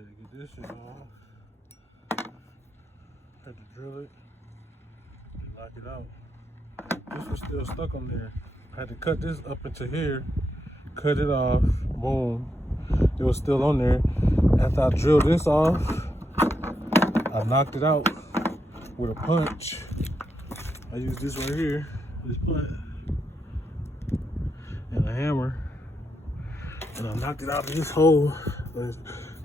Ready to get this shit on. Had to drill it and lock it out. This was still stuck on there. I had to cut this up into here, cut it off, boom. It was still on there. After I drilled this off, I knocked it out with a punch. I used this right here, this punch, and a hammer, and I knocked it out of this hole.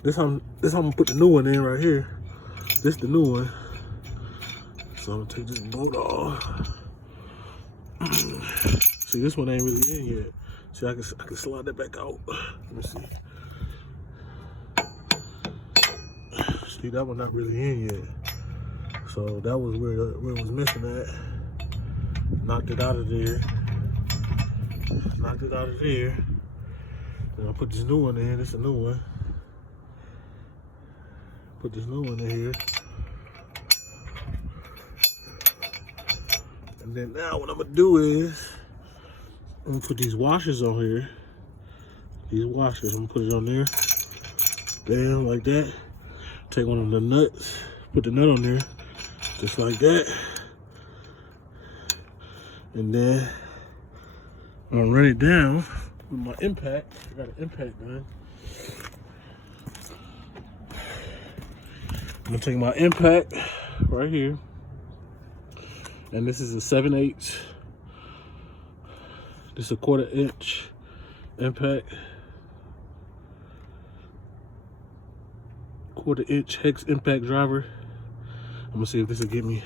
This I'm gonna put the new one in right here. This the new one. So I'm gonna take this bolt off. See, this one ain't really in yet. See, I can slide that back out. Let me see. See, that one not really in yet. So that was where it was missing at. Knocked it out of there. Knocked it out of there. Then I put this new one in. It's a new one. Put this new one in here. And then now what I'm gonna do is I'm gonna put these washers on here. These washers, I'm gonna put it on there. Bam, like that. Take one of the nuts, put the nut on there, just like that. And then I'm gonna run it down with my impact. I got an impact gun. I'm gonna take my impact right here. And this is a 7/8. This is a 1/4 inch impact. 1/4 inch hex impact driver. I'm gonna see if this will get me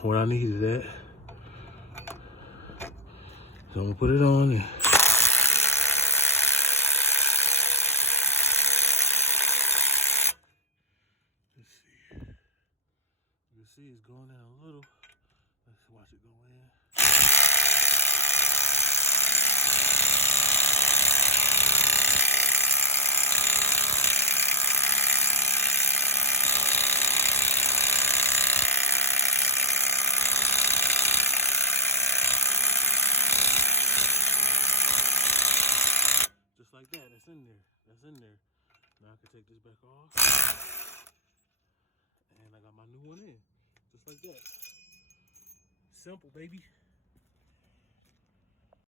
what I needed at. So I'm gonna put it on and let's see. You can see it's going in a little. Let's watch it go in. Just like that, that's in there. That's in there. Now I can take this back off. And I got my new one in. Just like that. Simple, baby.